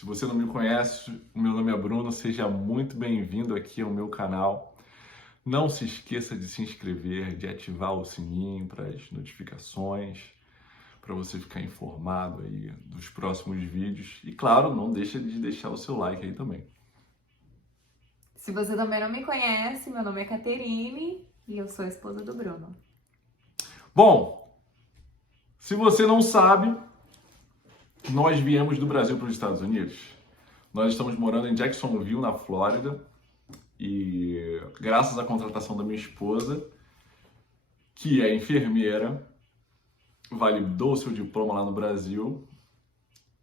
Se você não me conhece, o meu nome é Bruno, seja muito bem-vindo aqui ao meu canal. Não se esqueça de se inscrever, de ativar o sininho para as notificações, para você ficar informado aí dos próximos vídeos. E claro, não deixa de deixar o seu like aí também. Se você também não me conhece, meu nome é Caterine e eu sou a esposa do Bruno. Bom, se você não sabe, nós viemos do Brasil para os Estados Unidos. Nós estamos morando em Jacksonville, na Flórida, e graças à contratação da minha esposa, que é enfermeira, validou seu diploma lá no Brasil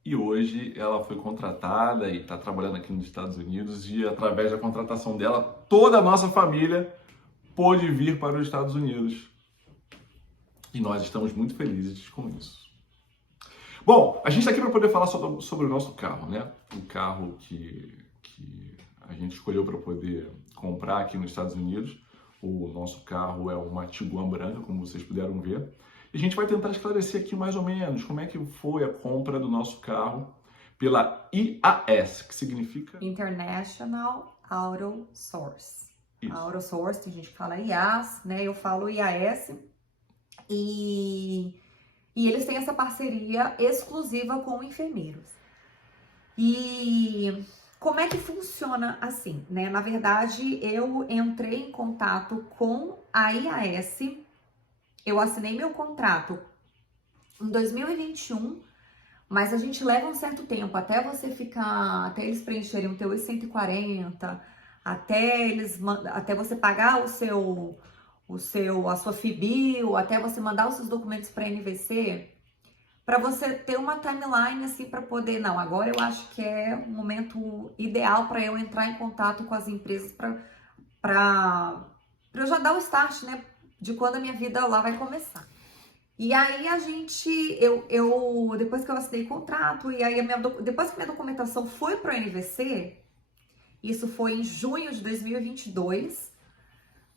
e hoje ela foi contratada e está trabalhando aqui nos Estados Unidos e através da contratação dela, toda a nossa família pôde vir para os Estados Unidos. E nós estamos muito felizes com isso. Bom, a gente está aqui para poder falar sobre o nosso carro, né? O carro que a gente escolheu para poder comprar aqui nos Estados Unidos. O nosso carro é uma Tiguan branca, como vocês puderam ver. E a gente vai tentar esclarecer aqui mais ou menos como é que foi a compra do nosso carro pela IAS, que significa International Auto Source. isso. Auto Source, tem gente que fala IAS, né? Eu falo IAS. E eles têm essa parceria exclusiva com enfermeiros. E como é que funciona assim, né? Na verdade, eu entrei em contato com a IAS, eu assinei meu contrato em 2021, mas a gente leva um certo tempo até você ficar, até eles preencherem o teu I-140, até você pagar a sua FIBIL, até você mandar os seus documentos para a NVC, para você ter uma timeline assim para poder, não, agora eu acho que é o momento ideal para eu entrar em contato com as empresas para eu já dar o start, né, de quando a minha vida lá vai começar. E aí depois que eu assinei contrato, e aí depois que minha documentação foi para o NVC, isso foi em junho de 2022,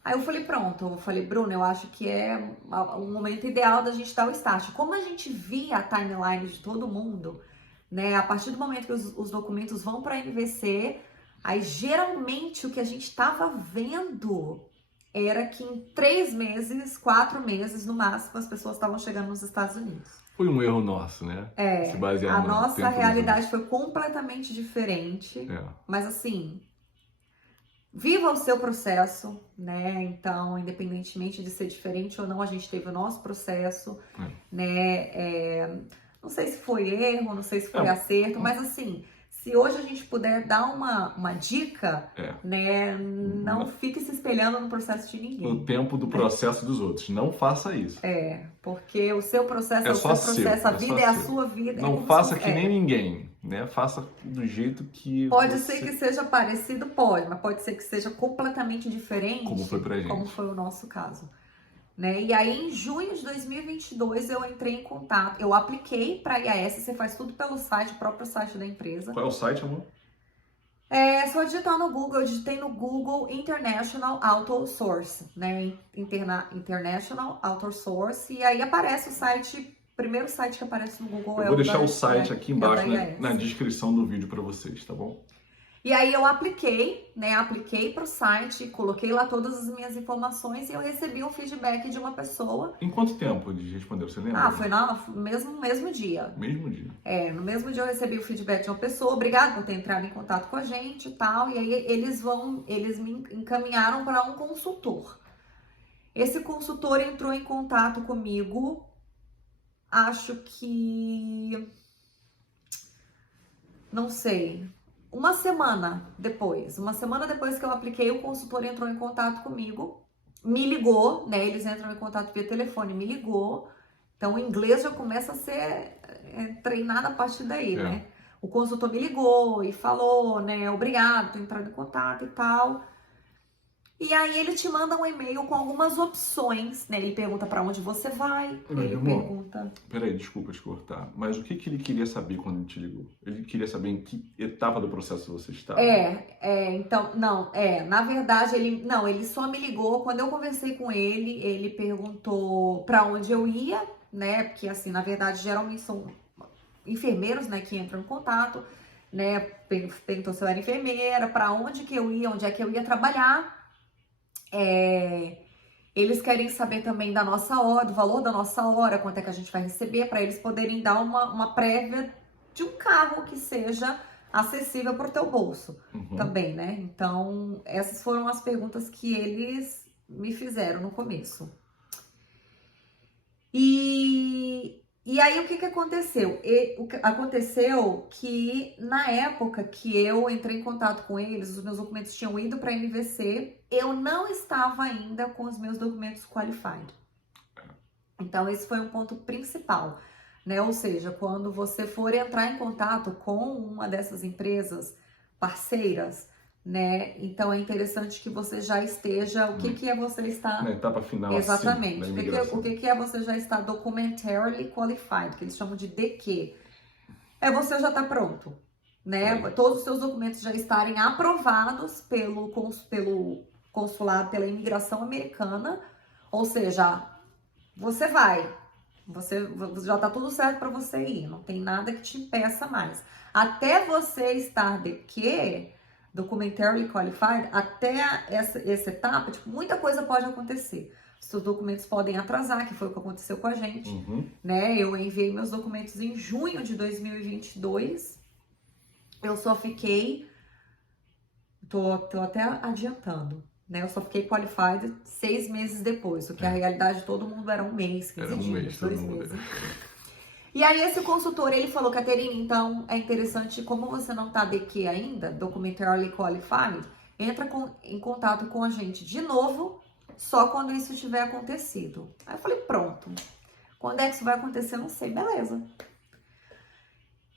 aí eu falei, pronto, Bruno, eu acho que é o momento ideal da gente dar o start. Como a gente via a timeline de todo mundo, né, a partir do momento que os documentos vão para a NVC, aí geralmente o que a gente estava vendo era que em 3 meses, 4 meses no máximo, as pessoas estavam chegando nos Estados Unidos. Foi um erro nosso, né? Se basear A no nossa tempo dos realidade outros. foi completamente diferente, É. mas assim, viva o seu processo, né? Então, independentemente de ser diferente ou não, a gente teve o nosso processo, né? Não sei se foi erro, não sei se foi acerto, mas assim, se hoje a gente puder dar uma dica, né? Não fique se espelhando no processo de ninguém. O tempo do processo dos outros. Não faça isso. Porque o seu processo É o só seu processo, a vida é a seu. sua vida. Não faça que nem ninguém, né? Faça do jeito que Pode ser que seja parecido, pode, mas pode ser que seja completamente diferente. Como foi pra gente. Como foi o nosso caso. Né? E aí, em junho de 2022, eu entrei em contato. Eu apliquei para a IAS, você faz tudo pelo site, o próprio site da empresa. Qual é o site, amor? É só digitar no Google, eu digitei no Google International Auto Source, né? International Auto Source, e aí aparece o site, o primeiro site que aparece no Google eu vou deixar o site aqui embaixo na descrição do vídeo para vocês, tá bom? E aí eu apliquei, né? Apliquei para o site, coloquei lá todas as minhas informações e eu recebi um feedback de uma pessoa. Em quanto tempo de responder? Você lembra? Foi no mesmo dia. Mesmo dia. No mesmo dia eu recebi o feedback de uma pessoa, obrigado por ter entrado em contato com a gente e tal. E aí eles me encaminharam para um consultor. Esse consultor entrou em contato comigo, acho que, não sei, uma semana depois que eu apliquei, o consultor entrou em contato comigo, me ligou, né? Eles entram em contato via telefone, me ligou. Então, o inglês já começa a ser treinado a partir daí, né? O consultor me ligou e falou, né? Obrigado por entrar em contato e tal. E aí ele te manda um e-mail com algumas opções, né? Ele pergunta para onde você vai, pergunta... Peraí, desculpa te cortar, mas o que ele queria saber quando ele te ligou? Ele queria saber em que etapa do processo você estava? Na verdade, ele só me ligou, quando eu conversei com ele perguntou para onde eu ia, né? Porque assim, na verdade, geralmente são enfermeiros, né, que entram em contato. né? Perguntou se eu era enfermeira, para onde que eu ia, onde é que eu ia trabalhar. Eles querem saber também da nossa hora, do valor da nossa hora, quanto é que a gente vai receber, para eles poderem dar uma prévia de um carro que seja acessível para o teu bolso também, né? Então, essas foram as perguntas que eles me fizeram no começo. E aí, o que aconteceu? Aconteceu que, na época que eu entrei em contato com eles, os meus documentos tinham ido para a MVC, eu não estava ainda com os meus documentos qualified. Então, esse foi um ponto principal, né? Ou seja, quando você for entrar em contato com uma dessas empresas parceiras, né? Então, é interessante que você já esteja... O que é você estar... Na etapa final, exatamente. assim, da imigração. O que é você já estar documentarily qualified, que eles chamam de DQ. É você já estar pronto, né? Todos os seus documentos já estarem aprovados pelo consulado, pela imigração americana. Ou seja, você vai. Você já tá tudo certo para você ir. Não tem nada que te impeça mais. Até você estar DQ... documentarily qualified, até essa etapa, tipo, muita coisa pode acontecer. Seus documentos podem atrasar, que foi o que aconteceu com a gente, né? Eu enviei meus documentos em junho de 2022, eu só fiquei, tô até adiantando, né? Eu só fiquei qualified 6 meses depois, o que a realidade de todo mundo era um mês, 15 dias, 2 meses. E aí esse consultor, ele falou, Caterine, então é interessante, como você não tá DQ ainda, documentarily qualified, entra em contato com a gente de novo, só quando isso tiver acontecido. Aí eu falei, pronto. Quando é que isso vai acontecer? Não sei, beleza.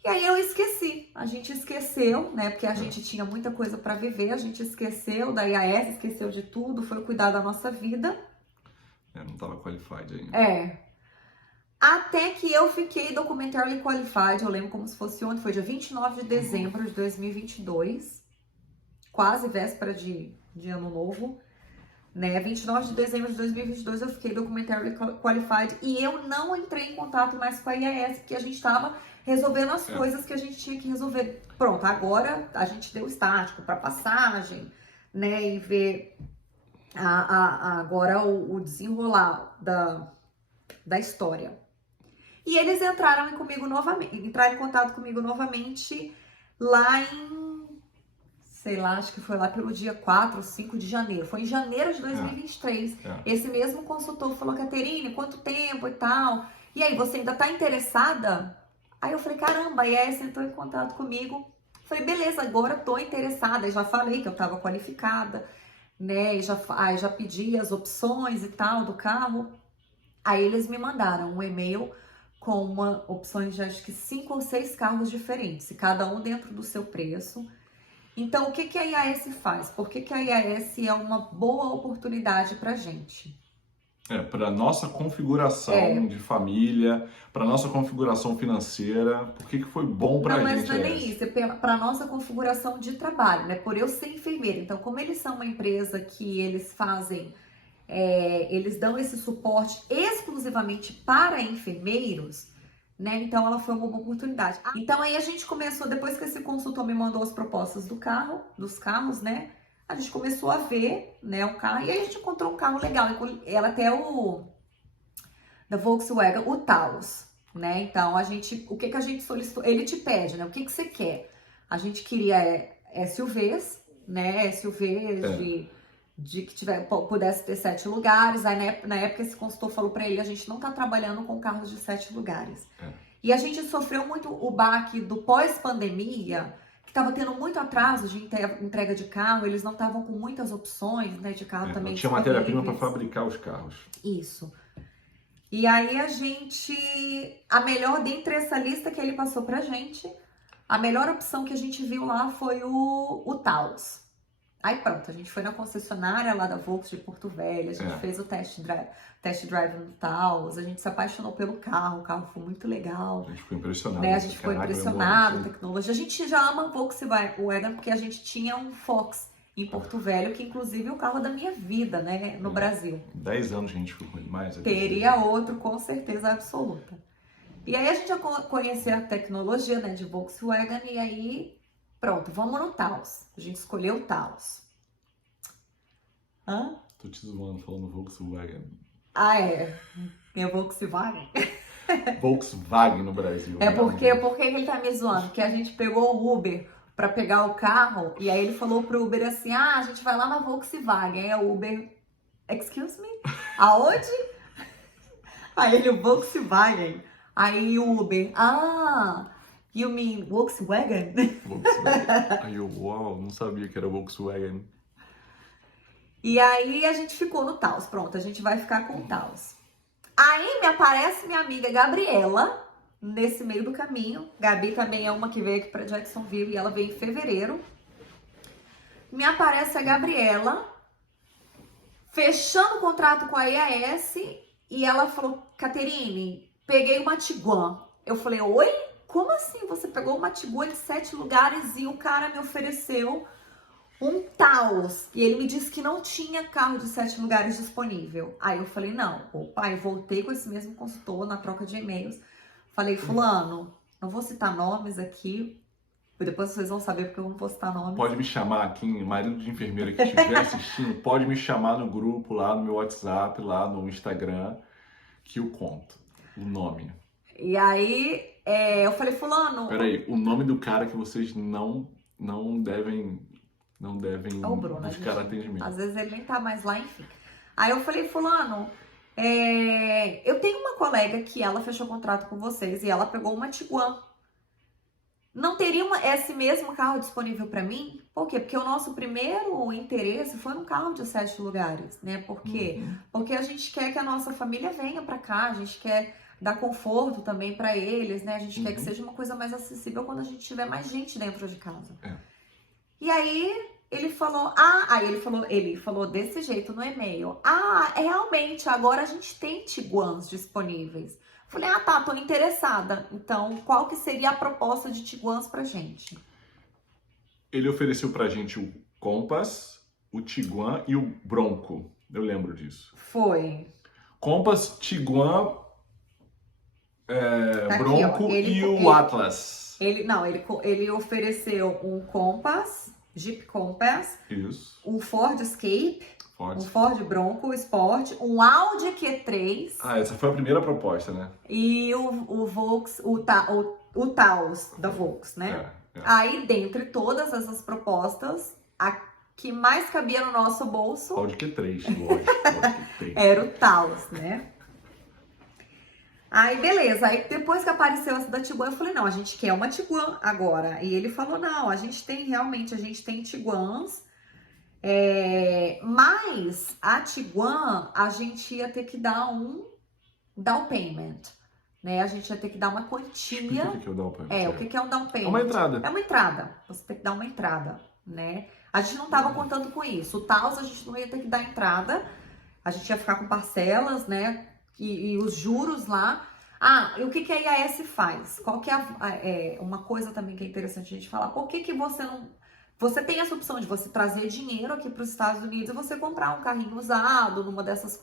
E aí eu esqueci, a gente esqueceu, né, porque a gente tinha muita coisa para viver, a gente esqueceu da IAS, esqueceu de tudo, foi cuidar da nossa vida. Não tava qualified ainda. Até que eu fiquei documentarily qualified, eu lembro como se fosse ontem, foi dia 29 de dezembro de 2022, quase véspera de ano novo, né? 29 de dezembro de 2022 eu fiquei documentarily qualified e eu não entrei em contato mais com a IAS, porque a gente estava resolvendo as coisas que a gente tinha que resolver. Pronto, agora a gente deu estático para passagem, né? E ver agora o desenrolar da história. E eles entraram em contato comigo novamente lá em, sei lá, acho que foi lá pelo dia 4 ou 5 de janeiro. Foi em janeiro de 2023. Esse mesmo consultor falou, Caterine, quanto tempo e tal? E aí, você ainda tá interessada? Aí eu falei, caramba, e essa entrou em contato comigo. Falei, beleza, agora tô interessada. Eu já falei que eu tava qualificada, né? Já pedi as opções e tal do carro. Aí eles me mandaram um e-mail com opções de acho que 5 ou 6 carros diferentes, cada um dentro do seu preço. Então, o que a IAS faz? Por que a IAS é uma boa oportunidade para a gente? Para nossa configuração de família, para nossa configuração financeira, por que foi bom para a gente? Mas não é nem isso, é para nossa configuração de trabalho, né? Por eu ser enfermeira. Então, como eles são uma empresa que eles fazem... eles dão esse suporte exclusivamente para enfermeiros, né? Então ela foi uma boa oportunidade. Então aí a gente começou, depois que esse consultor me mandou as propostas dos carros, né? A gente começou a ver, né, um carro, e aí a gente encontrou um carro legal. Ela até da Volkswagen, o Taos, né? Então o que a gente solicitou? Ele te pede, né? O que você quer? A gente queria SUVs, né? SUVs de que pudesse ter 7 lugares. Aí na época esse consultor falou para ele, a gente não tá trabalhando com carros de 7 lugares. E a gente sofreu muito o baque do pós-pandemia, que estava tendo muito atraso de entrega de carro, eles não estavam com muitas opções, né, de carro também. Não tinha matéria-prima para fabricar os carros. Isso. E aí a melhor dentre essa lista que ele passou pra gente, a melhor opção que a gente viu lá foi o Taos. Aí pronto, a gente foi na concessionária lá da Volks de Porto Velho, a gente fez o test drive no Taos, a gente se apaixonou pelo carro, o carro foi muito legal. A gente ficou impressionado. Né? A gente ficou impressionado com a tecnologia. A gente já ama Volkswagen porque a gente tinha um Fox em Porto Velho, que inclusive é o carro da minha vida, né, no Brasil. 10 anos que a gente ficou com ele mais. Teria outro, com certeza absoluta. E aí a gente já conhecia a tecnologia, né, de Volkswagen, e aí Pronto, vamos no Taos. A gente escolheu o Taos. Hã? Tô te zoando falando Volkswagen. Ah, é. É Volkswagen. Volkswagen no Brasil. É né? porque ele tá me zoando? Porque a gente pegou o Uber pra pegar o carro e aí ele falou pro Uber assim, a gente vai lá na Volkswagen. Aí o Uber, excuse me? Aonde? Aí ele, Volkswagen. Aí o Uber, you mean Volkswagen? Volkswagen. Aí eu, uau, não sabia que era Volkswagen. E aí a gente ficou no Taos. Pronto, a gente vai ficar com o Taos. Aí me aparece minha amiga Gabriela nesse meio do caminho. Gabi também é uma que veio aqui pra Jacksonville e ela veio em fevereiro. Me aparece a Gabriela fechando o contrato com a IAS e ela falou, Caterine, peguei uma Tiguan. Eu falei, oi? Como assim? Você pegou uma Tiguan de 7 lugares e o cara me ofereceu um Taos. E ele me disse que não tinha carro de 7 lugares disponível. Aí eu falei, não. Opa, eu voltei com esse mesmo consultor na troca de e-mails. Falei, fulano, não vou citar nomes aqui. Depois vocês vão saber porque eu não vou citar nomes. Pode me chamar aqui, marido de enfermeira que estiver assistindo, pode me chamar no grupo, lá no meu WhatsApp, lá no Instagram, que eu conto o nome. E aí, eu falei, fulano... Peraí, o nome do cara que vocês não devem Ô, Bruno, buscar atendimento. Às vezes ele nem tá mais lá, enfim. Aí eu falei, fulano, eu tenho uma colega que ela fechou contrato com vocês e ela pegou uma Tiguan. Não teria esse mesmo carro disponível para mim? Por quê? Porque o nosso primeiro interesse foi num carro de 7 lugares, né? Por quê? Porque a gente quer que a nossa família venha para cá, a gente quer dar conforto também para eles, né? A gente quer que seja uma coisa mais acessível quando a gente tiver mais gente dentro de casa. E aí ele falou, ele falou desse jeito no e-mail. Realmente, agora a gente tem Tiguans disponíveis. Falei, tá, tô interessada. Então, qual que seria a proposta de Tiguans pra gente? Ele ofereceu pra gente o Compass, o Tiguan e o Bronco. Eu lembro disso. Foi. Compass, Tiguan, Tá Bronco aqui, ó. o Atlas. Ele ofereceu um Compass, Jeep Compass. Isso. Um Ford Escape. Um Ford Bronco Sport, um Audi Q3. Essa foi a primeira proposta, né? E o Taos da Volks, né? Aí, dentre todas essas propostas, a que mais cabia no nosso bolso... Audi Q3, lógico. Era o Taos, né? Aí, beleza. Aí, depois que apareceu essa da Tiguan, eu falei, não, a gente quer uma Tiguan agora. E ele falou, não, a gente tem Tiguans... mas a Tiguan, a gente ia ter que dar um down payment, né? A gente ia ter que dar uma quantia. Explica o que é o down payment. O que é um down payment? É uma entrada. É uma entrada. Você tem que dar uma entrada, né? A gente não tava contando com isso. O Taos a gente não ia ter que dar entrada. A gente ia ficar com parcelas, né? E os juros lá. E o que a IAS faz? Qual que é uma coisa também que é interessante a gente falar? Por que você não... Você tem essa opção de você trazer dinheiro aqui para os Estados Unidos e você comprar um carrinho usado numa dessas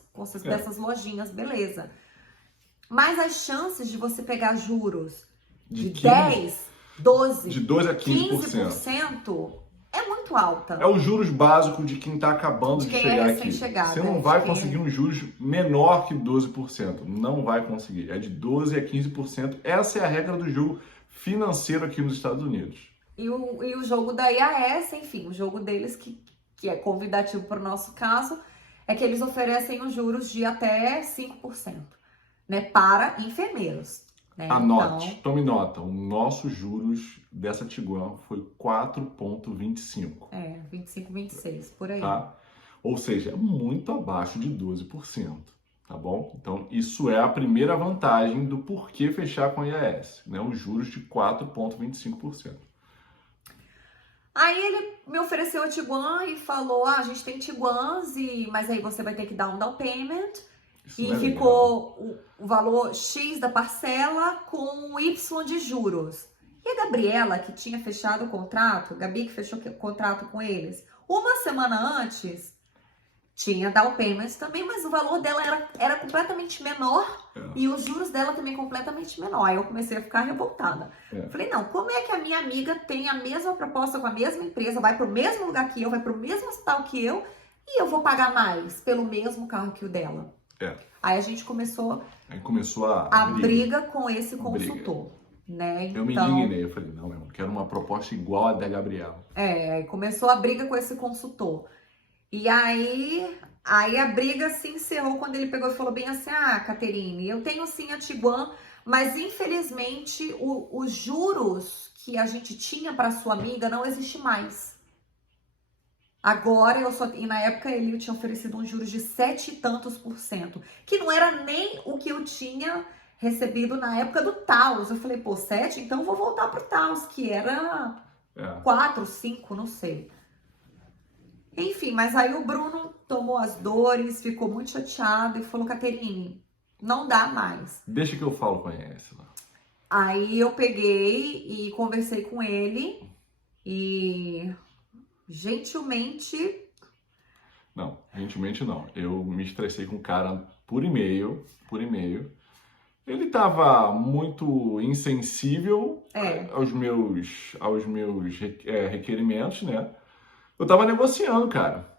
lojinhas, beleza. Mas as chances de você pegar juros de 10, 12, de 12 a 15% é muito alta. É os juros básicos de quem está acabando de chegar aqui. Você não vai conseguir um juros menor que 12%. Não vai conseguir. É de 12 a 15%. Essa é a regra do jogo financeiro aqui nos Estados Unidos. E o jogo da IAS, enfim, o jogo deles que é convidativo para o nosso caso, é que eles oferecem os juros de até 5%, né, para enfermeiros. Né? Anote, então, tome nota, os nossos juros dessa Tiguan foi 4,25. 25, 26, por aí. Tá? Ou seja, muito abaixo de 12%. Tá bom? Então, isso é a primeira vantagem do porquê fechar com a IAS, né? Os juros de 4,25%. Aí ele me ofereceu a Tiguan e falou, a gente tem Tiguans, mas aí você vai ter que dar um down payment. Isso e ficou o valor X da parcela com Y de juros. E a Gabriela, que tinha fechado o contrato, Gabi que fechou o contrato com eles, uma semana antes, Tinha down payment também, mas o valor dela era completamente menor e os juros dela também completamente menor. Aí eu comecei a ficar revoltada. Falei, não, como é que a minha amiga tem a mesma proposta com a mesma empresa, vai pro mesmo lugar que eu, vai pro mesmo hospital que eu, e eu vou pagar mais pelo mesmo carro que o dela? Aí a gente começou a briga com esse consultor. Né? Eu me indignei, eu falei, não, eu quero uma proposta igual a da Gabriela. Aí começou a briga com esse consultor. E aí a briga se encerrou quando ele pegou e falou bem assim, Caterine, eu tenho sim a Tiguan, mas infelizmente os juros que a gente tinha para sua amiga não existe mais. Agora e na época ele tinha oferecido uns juros de 7 e tantos %, que não era nem o que eu tinha recebido na época do Taos. Eu falei, pô, 7? Então eu vou voltar pro Taos, que era 4, 5, não sei. Enfim, mas aí o Bruno tomou as dores, ficou muito chateado e falou, Caterine, não dá mais. Deixa que eu falo com a Essa. Aí eu peguei e conversei com ele e gentilmente... Não, gentilmente não. Eu me estressei com o cara por e-mail. Ele tava muito insensível aos meus requerimentos, né? Eu tava negociando, cara.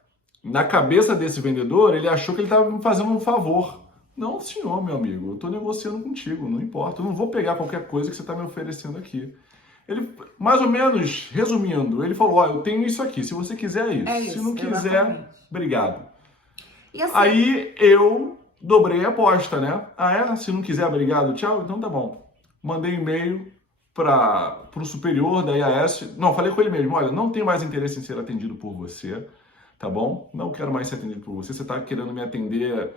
Na cabeça desse vendedor, ele achou que ele tava me fazendo um favor. Não, senhor, meu amigo, eu tô negociando contigo, não importa. Eu não vou pegar qualquer coisa que você tá me oferecendo aqui. Ele, mais ou menos, resumindo, ele falou, eu tenho isso aqui, se você quiser é isso. Se não quiser, obrigado. E assim, aí eu dobrei a aposta, né? Se não quiser, obrigado, tchau, então tá bom. Mandei e-mail para o superior da IAS. Não, falei com ele mesmo, olha, não tenho mais interesse em ser atendido por você, tá bom? Não quero mais ser atendido por você. Você está querendo me atender,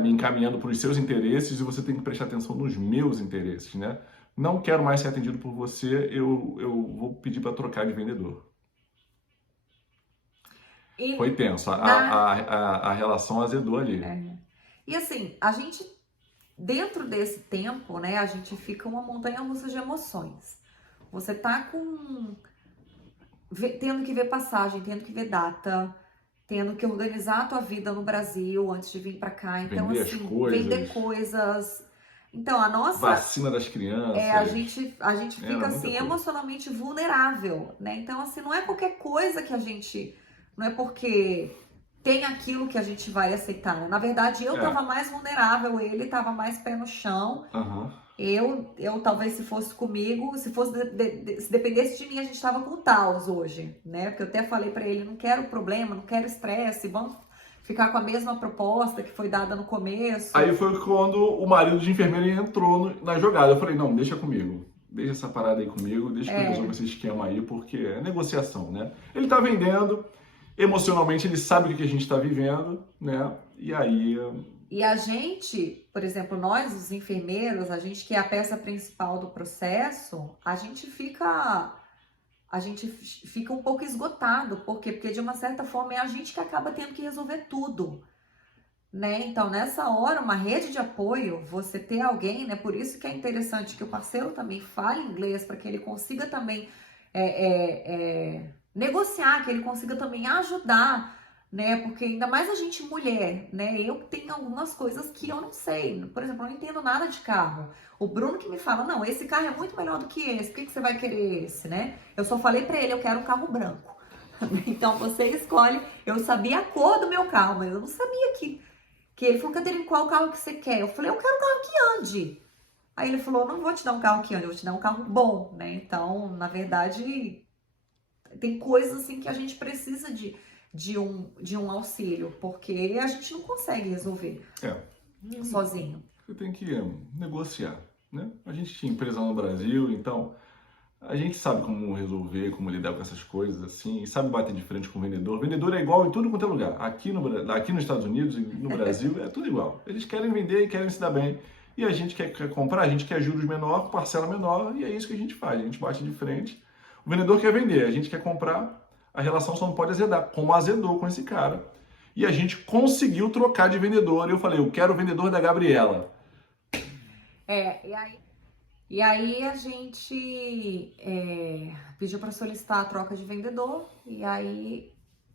me encaminhando para os seus interesses e você tem que prestar atenção nos meus interesses, né? Não quero mais ser atendido por você, eu vou pedir para trocar de vendedor. Foi tenso, a relação azedou ali. E assim, a gente, dentro desse tempo, né, a gente fica uma montanha-russa de emoções. Você tá tendo que ver passagem, tendo que ver data, tendo que organizar a tua vida no Brasil antes de vir para cá. Então, vender coisas. Então, a nossa... Vacina das crianças. A gente fica, assim, emocionalmente vulnerável, né? Então, assim, não é qualquer coisa que a gente... Não é porque tem aquilo que a gente vai aceitar. Na verdade, eu tava mais vulnerável, ele tava mais pé no chão. Eu talvez, se fosse comigo, se dependesse de mim, a gente tava com o Taos hoje, né? Porque eu até falei pra ele, não quero problema, não quero estresse, vamos ficar com a mesma proposta que foi dada no começo. Aí foi quando o marido de enfermeira entrou na jogada. Eu falei, não, deixa comigo. Deixa essa parada aí comigo, deixa que eu resolva esse esquema aí, porque é negociação, né? Ele tá vendendo, emocionalmente ele sabe o que a gente tá vivendo, né? E aí... E a gente, por exemplo, nós, os enfermeiros, a gente que é a peça principal do processo, a gente fica um pouco esgotado. Por quê? Porque de uma certa forma é a gente que acaba tendo que resolver tudo, né? Então, nessa hora, uma rede de apoio, você ter alguém, né? Por isso que é interessante que o parceiro também fale inglês, para que ele consiga também negociar, que ele consiga também ajudar, né? Porque ainda mais a gente mulher, né? Eu tenho algumas coisas que eu não sei. Por exemplo, eu não entendo nada de carro. O Bruno que me fala, não, esse carro é muito melhor do que esse, por que você vai querer esse, né? Eu só falei pra ele, eu quero um carro branco. Então você escolhe. Eu sabia a cor do meu carro, mas eu não sabia que ele falou, Caterine, qual carro que você quer? Eu falei, eu quero um carro que ande. Aí ele falou, não vou te dar um carro que ande, eu vou te dar um carro bom, né? Então, na verdade, tem coisas assim que a gente precisa de um auxílio, porque a gente não consegue resolver sozinho. Você tem que negociar, né? A gente tinha empresa no Brasil, então a gente sabe como resolver, como lidar com essas coisas, assim, e sabe bater de frente com o vendedor. O vendedor é igual em tudo quanto é lugar. Aqui nos Estados Unidos e no Brasil é tudo igual. Eles querem vender e querem se dar bem. E a gente quer comprar, a gente quer juros menor, parcela menor, e é isso que a gente faz. A gente bate de frente. O vendedor quer vender, a gente quer comprar. A relação só não pode azedar, como azedou com esse cara. E a gente conseguiu trocar de vendedor. E eu falei, eu quero o vendedor da Gabriela. E aí a gente pediu para solicitar a troca de vendedor. E aí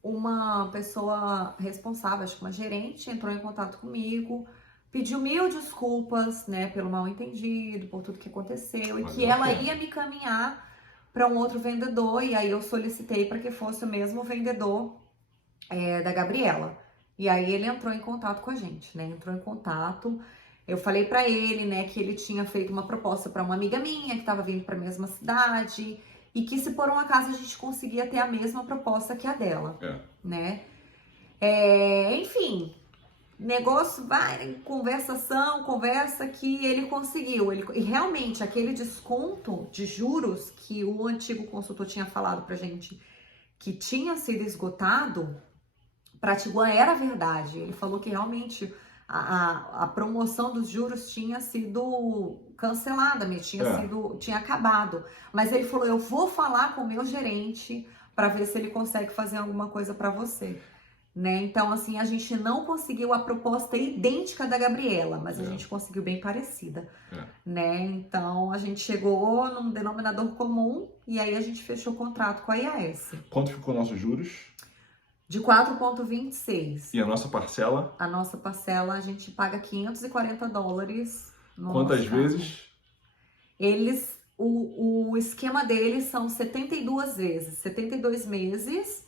uma pessoa responsável, acho que uma gerente, entrou em contato comigo, pediu mil desculpas, né, pelo mal entendido, por tudo que aconteceu, e Mas que é ela bacana. ia me caminhar para um outro vendedor, e aí eu solicitei para que fosse o mesmo vendedor da Gabriela. E aí ele entrou em contato com a gente, né? Entrou em contato. Eu falei pra ele, né, que ele tinha feito uma proposta pra uma amiga minha que estava vindo pra mesma cidade e que se por um acaso a gente conseguia ter a mesma proposta que a dela, né? Enfim, negócio vai, conversa que ele conseguiu. E realmente aquele desconto de juros que o antigo consultor tinha falado pra gente que tinha sido esgotado, para Tiguan era verdade. Ele falou que realmente a promoção dos juros tinha sido cancelada, tinha acabado. Mas ele falou: eu vou falar com o meu gerente para ver se ele consegue fazer alguma coisa para você. Né? Então, assim, a gente não conseguiu a proposta idêntica da Gabriela, mas a gente conseguiu bem parecida. Né? Então, a gente chegou num denominador comum e aí a gente fechou o contrato com a IAS. Quanto ficou nossos juros? De 4,26. E a nossa parcela? A nossa parcela, a gente paga $540 no Quantas nosso carro. vezes? O esquema deles são 72 vezes, 72 meses,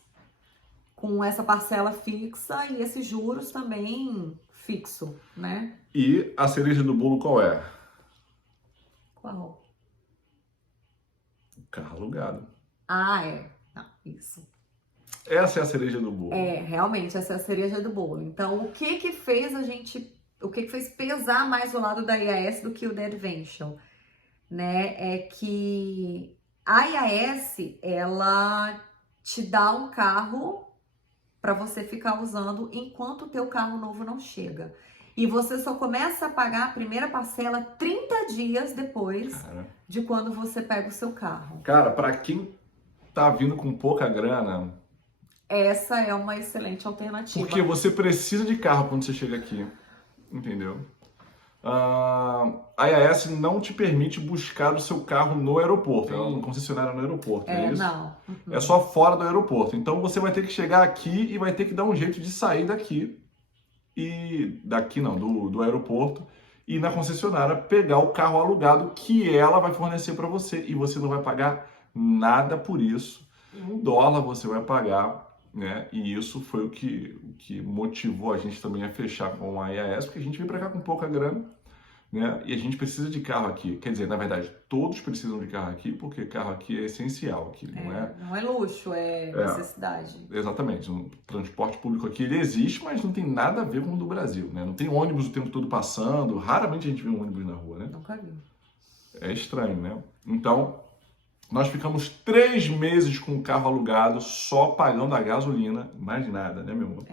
com essa parcela fixa e esses juros também fixo, né? E a cereja do bolo qual é? Qual? O carro alugado. Ah, é. Não, isso. Essa é a cereja do bolo. Realmente, essa é a cereja do bolo. Então, o que fez pesar mais o lado da IAS do que o da Adventure, né? É que a IAS, ela te dá um carro para você ficar usando enquanto o teu carro novo não chega. E você só começa a pagar a primeira parcela 30 dias depois de quando você pega o seu carro. Cara, para quem tá vindo com pouca grana, essa é uma excelente alternativa. porque você precisa de carro quando você chega aqui, entendeu? A IAS não te permite buscar o seu carro no aeroporto, ela não concessionária no aeroporto, é isso? Não. É só fora do aeroporto. Então você vai ter que chegar aqui e vai ter que dar um jeito de sair daqui do aeroporto e ir na concessionária pegar o carro alugado que ela vai fornecer para você e você não vai pagar nada por isso. $1 você vai pagar, né? E isso foi o que motivou a gente também a fechar com a IAS, porque a gente veio para cá com pouca grana, né? E a gente precisa de carro aqui. Quer dizer, na verdade, todos precisam de carro aqui, porque carro aqui é essencial aqui, não é luxo, é necessidade. Exatamente. O transporte público aqui ele existe, mas não tem nada a ver com o do Brasil, né? Não tem ônibus o tempo todo passando, raramente a gente vê um ônibus na rua, né? Nunca vi. É estranho, né? Então, nós ficamos 3 meses com o carro alugado, só pagando a gasolina, mais nada, né, meu amor?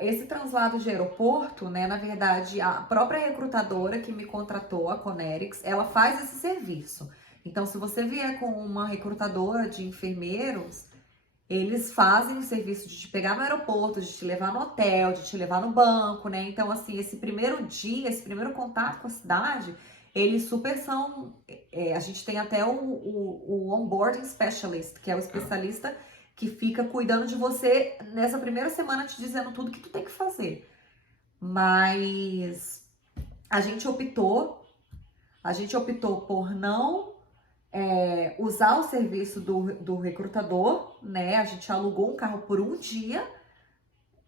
Esse translado de aeroporto, né, na verdade, a própria recrutadora que me contratou, a Conerics, ela faz esse serviço. Então, se você vier com uma recrutadora de enfermeiros, eles fazem o serviço de te pegar no aeroporto, de te levar no hotel, de te levar no banco, né? Então, assim, esse primeiro dia, esse primeiro contato com a cidade, eles super são... a gente tem até o onboarding specialist, que é o especialista que fica cuidando de você nessa primeira semana, te dizendo tudo que tu tem que fazer. Mas a gente optou por não usar o serviço do recrutador, né? A gente alugou um carro por um dia,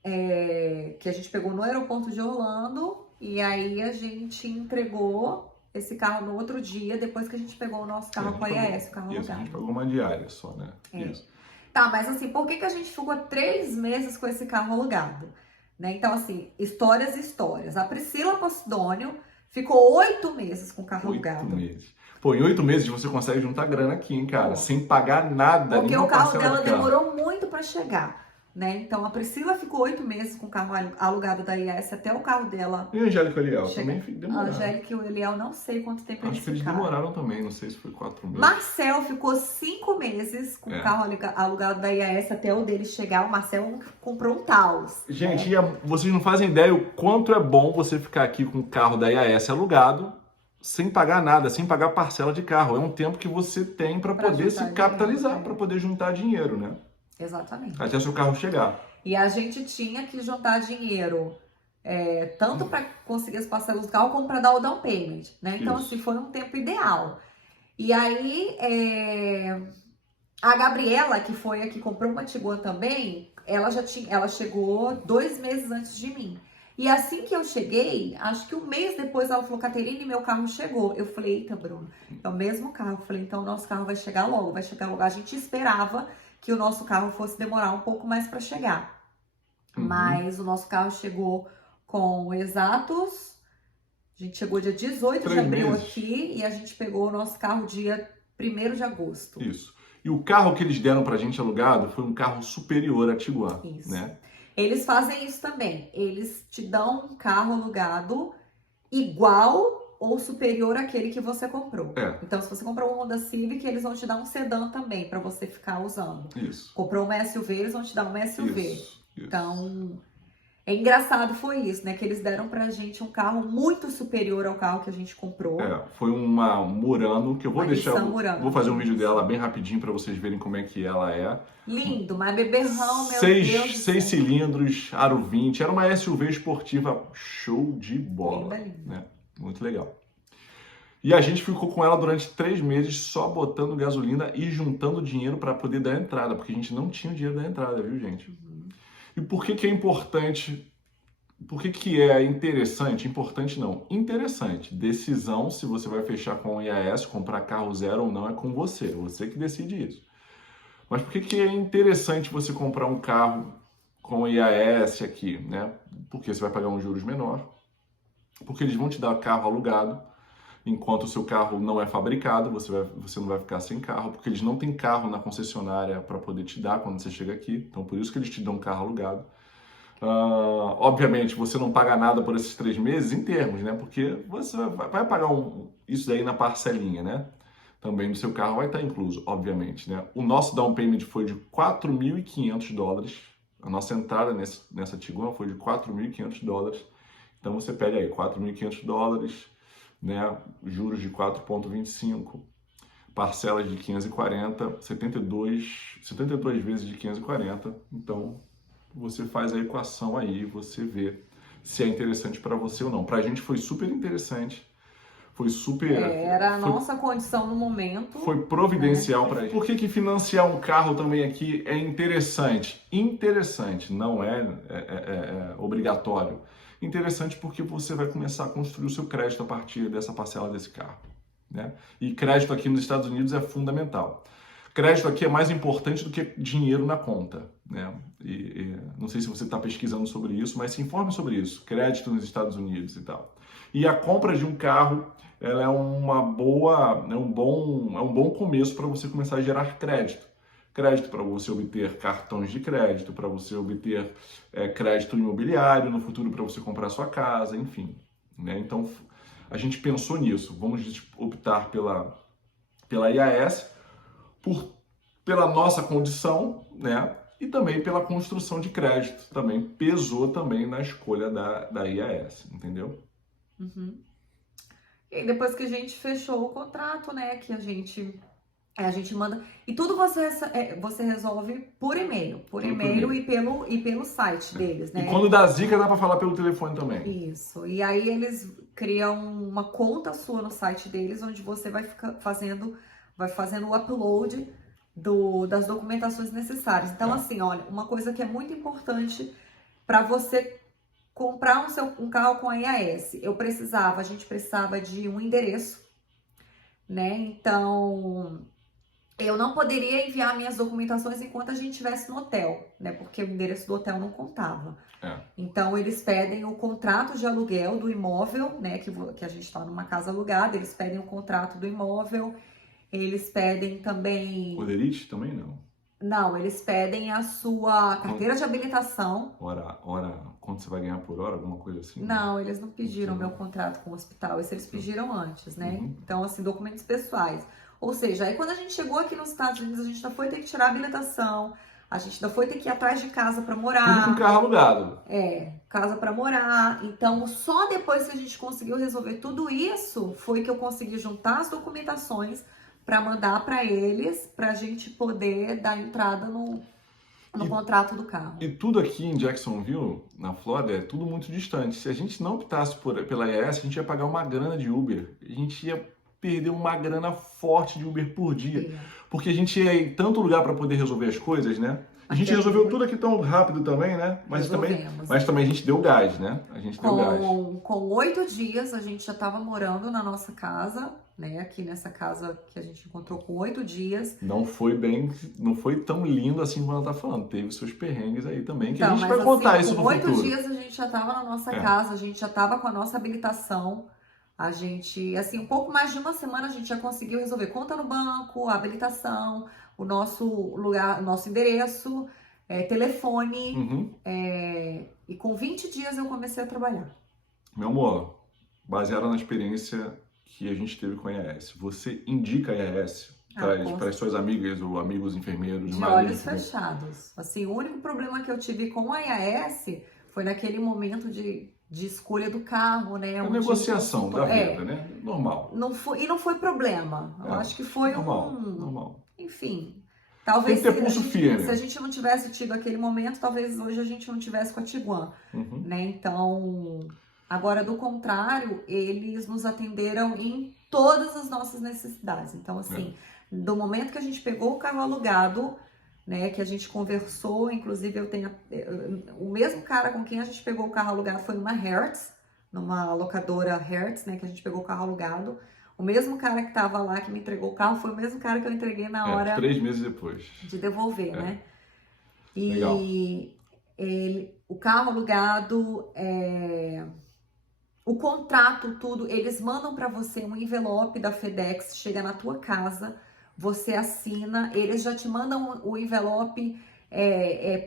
que a gente pegou no aeroporto de Orlando, e aí a gente entregou esse carro no outro dia, depois que a gente pegou o nosso carro com a IAS, o carro alugado. Isso, a gente pagou uma diária só, né? Isso. Tá, mas assim, por que a gente ficou 3 meses com esse carro alugado? Né? Então, assim, histórias e histórias. A Priscila Postônio ficou 8 meses com o carro alugado. 8 meses. Pô, em 8 meses você consegue juntar grana aqui, hein, cara? Sem pagar nada. Porque o carro dela demorou muito para chegar. Né? Então, a Priscila ficou 8 meses com o carro alugado da IAS até o carro dela. E a Angélica e o Eliel também demoraram. A Angélica e o Eliel, não sei quanto tempo eles ficaram. Acho que eles demoraram também, não sei se foi 4 meses. Marcel ficou 5 meses com o carro alugado da IAS até o dele chegar. O Marcel comprou um Taos. Gente, vocês não fazem ideia o quanto é bom você ficar aqui com o carro da IAS alugado, sem pagar nada, sem pagar parcela de carro. É um tempo que você tem para poder se capitalizar, para poder juntar dinheiro, né? Exatamente. Até seu carro chegar. E a gente tinha que juntar dinheiro, tanto para conseguir as parcelas do carro, como para dar o down payment, né? Então, Isso. assim, foi um tempo ideal. E aí, a Gabriela, que foi a que comprou uma Tiguan também, ela chegou 2 meses antes de mim. E assim que eu cheguei, acho que um mês depois ela falou, Caterine, meu carro chegou. Eu falei, eita, Bruno, é o mesmo carro. Eu falei, então o nosso carro vai chegar logo, vai chegar logo. A gente esperava que o nosso carro fosse demorar um pouco mais para chegar. Mas o nosso carro chegou com exatos... A gente chegou dia 18 de 3 abril meses. aqui e a gente pegou o nosso carro dia 1º de agosto. Isso. E o carro que eles deram pra gente alugado foi um carro superior à Tiguan, Isso. né? Eles fazem isso também. Eles te dão um carro alugado igual ou superior àquele que você comprou. Então, se você comprou um Honda Civic, eles vão te dar um sedã também para você ficar usando. Isso. Comprou uma SUV, eles vão te dar uma SUV. Isso. Então, é engraçado foi isso, né? Que eles deram pra gente um carro muito superior ao carro que a gente comprou. Foi uma Murano, que eu vou Uma deixar... Nissan Murano. Vou fazer um vídeo dela bem rapidinho pra vocês verem como é que ela é. Lindo, mas beberrão, meu Deus do céu. 6 cilindros, aro 20. Era uma SUV esportiva show de bola. Linda, linda. Né? Muito legal. E a gente ficou com ela durante 3 meses só botando gasolina e juntando dinheiro para poder dar entrada, porque a gente não tinha o dinheiro da entrada, viu, gente? E por que que é importante? Por que que é interessante? Importante não, interessante. Decisão se você vai fechar com o IAS, comprar carro zero ou não, é com você que decide isso. Mas por que que é interessante você comprar um carro com o IAS aqui, né? Porque você vai pagar um juros menor, porque eles vão te dar carro alugado, enquanto o seu carro não é fabricado, você não vai ficar sem carro, porque eles não têm carro na concessionária para poder te dar quando você chega aqui, então por isso que eles te dão carro alugado. Obviamente, você não paga nada por esses 3 meses em termos, né? Porque você vai pagar isso daí na parcelinha, né? Também do seu carro vai estar incluso, obviamente, né? O nosso down payment foi de $4.500. A nossa entrada nessa Tiguan foi de $4.500. Então você pede aí $4.500, né? Juros de 4,25, parcelas de 540, 72 vezes de 540. Então você faz a equação aí, você vê se é interessante para você ou não. Para a gente foi super interessante, foi super... Era a nossa condição no momento. Foi providencial para a gente. Por que que financiar um carro também aqui é interessante? Interessante, não é obrigatório. Interessante porque você vai começar a construir o seu crédito a partir dessa parcela desse carro, né? E crédito aqui nos Estados Unidos é fundamental. Crédito aqui é mais importante do que dinheiro na conta, né? E não sei se você está pesquisando sobre isso, mas se informe sobre isso. Crédito nos Estados Unidos e tal. E a compra de um carro, ela é um bom começo para você começar a gerar crédito. Crédito para você obter cartões de crédito, para você obter crédito imobiliário no futuro para você comprar sua casa, enfim, né? Então a gente pensou nisso. Vamos optar pela IAS pela nossa condição, né? E também pela construção de crédito, também pesou também na escolha da IAS, entendeu? E aí, depois que a gente fechou o contrato, né, que a gente manda, e tudo você resolve por e-mail, e pelo site deles, né? E quando dá zica, dá para falar pelo telefone também. Isso, e aí eles criam uma conta sua no site deles, onde você vai fazendo o upload das documentações necessárias. Então, assim, olha, uma coisa que é muito importante para você comprar um carro com a IAS, a gente precisava de um endereço, né? Então, eu não poderia enviar minhas documentações enquanto a gente estivesse no hotel, né? Porque o endereço do hotel não contava. Então, eles pedem o contrato de aluguel do imóvel, né? Que a gente está numa casa alugada, eles pedem o contrato do imóvel, eles pedem também... Olerite também não? Não, eles pedem a sua carteira de habilitação. Quanto você vai ganhar por hora, alguma coisa assim? Não, eles não pediram meu contrato com o hospital, isso eles pediram antes, né? Então, assim, documentos pessoais. Ou seja, aí quando a gente chegou aqui nos Estados Unidos, a gente ainda foi ter que tirar a habilitação, a gente ainda foi ter que ir atrás de casa pra morar. Tudo com carro alugado. Casa pra morar. Então, só depois que a gente conseguiu resolver tudo isso, foi que eu consegui juntar as documentações para mandar para eles, pra gente poder dar entrada no contrato do carro. E tudo aqui em Jacksonville, na Flórida, é tudo muito distante. Se a gente não optasse pela IAS, a gente ia pagar uma grana de Uber. A gente ia perder uma grana forte de Uber por dia. Porque a gente ia em tanto lugar para poder resolver as coisas, né? A gente resolveu tudo aqui tão rápido também, né? Mas também a gente deu gás, né? A gente deu gás. Com 8 dias a gente já estava morando na nossa casa, né? Aqui nessa casa que a gente encontrou com 8 dias. Não foi tão lindo assim como ela tá falando. Teve seus perrengues aí também, que a gente vai contar isso no futuro. Com 8 dias a gente já estava na nossa casa, a gente já estava com a nossa habilitação. A gente, assim, um pouco mais de uma semana a gente já conseguiu resolver conta no banco, habilitação, o nosso lugar, o nosso endereço, telefone. E com 20 dias eu comecei a trabalhar. Meu amor, baseado na experiência que a gente teve com a IAS, você indica a IAS para as suas amigas ou amigos enfermeiros? De olhos fechados. Assim, o único problema que eu tive com a IAS foi naquele momento de escolha do carro, né? A negociação da venda, né? Normal. Não foi problema. Eu acho que foi normal. Enfim, talvez tem que ter pulso firme. Se a gente não tivesse tido aquele momento, talvez hoje a gente não tivesse com a Tiguan, né? Então, agora do contrário, eles nos atenderam em todas as nossas necessidades. Então, assim, do momento que a gente pegou o carro alugado, né, que a gente conversou, inclusive eu tenho o mesmo cara com quem a gente pegou o carro alugado foi numa Hertz, numa locadora Hertz, né, que a gente pegou o carro alugado. O mesmo cara que estava lá, que me entregou o carro, foi o mesmo cara que eu entreguei na hora 3 meses depois de devolver, né? E o carro alugado, o contrato, tudo, eles mandam para você um envelope da FedEx, chega na tua casa, você assina, eles já te mandam o envelope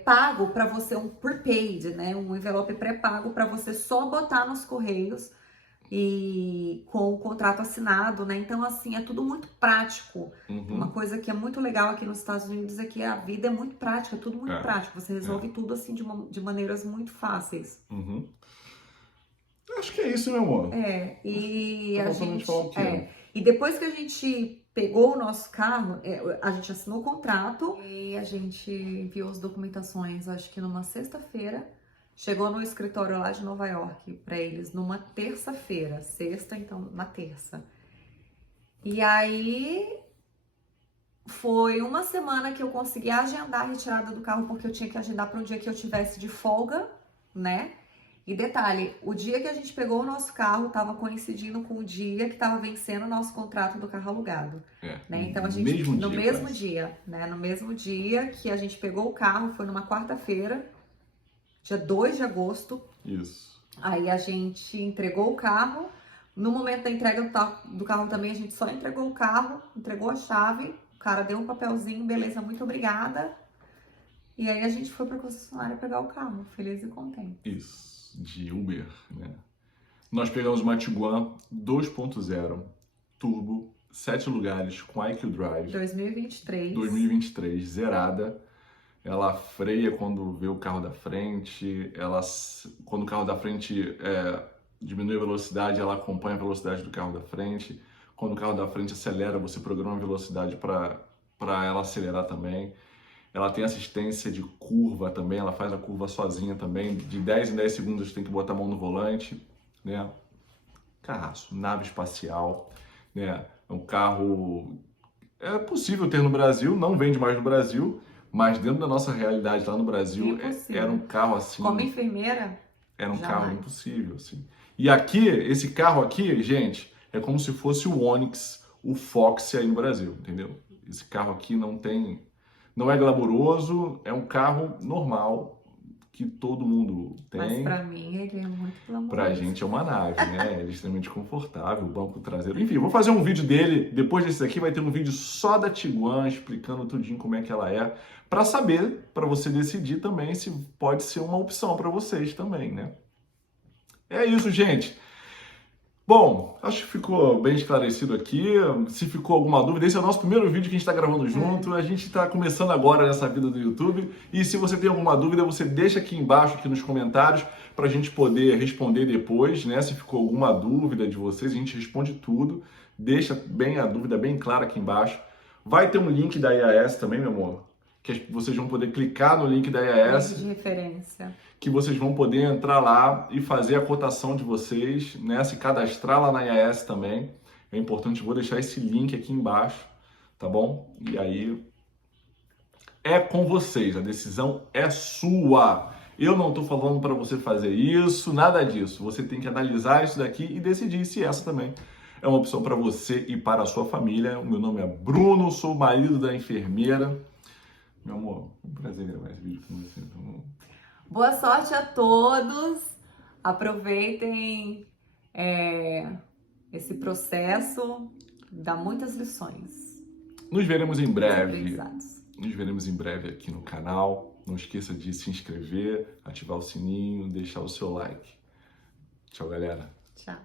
pago para você, um prepaid, né? Um envelope pré-pago para você só botar nos correios e com o contrato assinado, né? Então, assim, é tudo muito prático. Uma coisa que é muito legal aqui nos Estados Unidos é que a vida é muito prática, é tudo muito prático. Você resolve tudo, assim, de maneiras muito fáceis. Acho que é isso, meu amor. E a gente... E depois que a gente pegou o nosso carro, a gente assinou o contrato e a gente enviou as documentações, acho que numa sexta-feira. Chegou no escritório lá de Nova York para eles numa terça-feira, sexta, então na terça. E aí foi uma semana que eu consegui agendar a retirada do carro, porque eu tinha que agendar para um dia que eu tivesse de folga, né? E detalhe, o dia que a gente pegou o nosso carro estava coincidindo com o dia que estava vencendo o nosso contrato do carro alugado. Né? Então a gente, no mesmo dia que a gente pegou o carro, foi numa quarta-feira, dia 2 de agosto. Isso. Aí a gente entregou o carro. No momento da entrega do carro também, a gente só entregou o carro, entregou a chave, o cara deu um papelzinho, beleza, muito obrigada. E aí a gente foi para a concessionária pegar o carro, feliz e contente. Isso. De Uber, né? Nós pegamos uma Tiguan 2.0 Turbo, 7 lugares, com IQ Drive. 2023, zerada. Ela freia quando vê o carro da frente. Quando o carro da frente diminui a velocidade, ela acompanha a velocidade do carro da frente. Quando o carro da frente acelera, você programa a velocidade para ela acelerar também. Ela tem assistência de curva também, ela faz a curva sozinha também. De 10 em 10 segundos você tem que botar a mão no volante, né? Carraço, nave espacial, né? É um carro... É possível ter no Brasil, não vende mais no Brasil, mas dentro da nossa realidade lá no Brasil, era um carro assim... Como enfermeira? Era um carro impossível, assim. E aqui, esse carro aqui, gente, é como se fosse o Onix, o Fox aí no Brasil, entendeu? Esse carro aqui não é glamouroso, é um carro normal que todo mundo tem. Mas pra mim ele é muito glamouroso. Pra gente é uma nave, né? Ele é extremamente confortável, o banco traseiro. Enfim, vou fazer um vídeo dele. Depois desse aqui vai ter um vídeo só da Tiguan, explicando tudinho como é que ela é. Pra saber, pra você decidir também se pode ser uma opção pra vocês também, né? É isso, gente. Bom, acho que ficou bem esclarecido aqui. Se ficou alguma dúvida, esse é o nosso primeiro vídeo que a gente está gravando junto. A gente está começando agora nessa vida do YouTube. E se você tem alguma dúvida, você deixa aqui embaixo, aqui nos comentários, para a gente poder responder depois, né? Se ficou alguma dúvida de vocês, a gente responde tudo. Deixa bem a dúvida bem clara aqui embaixo. Vai ter um link da IAS também, meu amor, que vocês vão poder clicar no link da Link IAS, de referência. que vocês vão poder entrar lá e fazer a cotação de vocês, né? Se cadastrar lá na IAS também. É importante, vou deixar esse link aqui embaixo, tá bom? E aí é com vocês, a decisão é sua. Eu não estou falando para você fazer isso, nada disso. Você tem que analisar isso daqui e decidir se essa também é uma opção para você e para a sua família. O meu nome é Bruno, sou o marido da enfermeira. Meu amor, um prazer gravar esse vídeo com você. Então... Boa sorte a todos. Aproveitem esse processo, dá muitas lições. Nos veremos em breve. Aprendizados. Nos veremos em breve aqui no canal. Não esqueça de se inscrever, ativar o sininho, deixar o seu like. Tchau, galera. Tchau.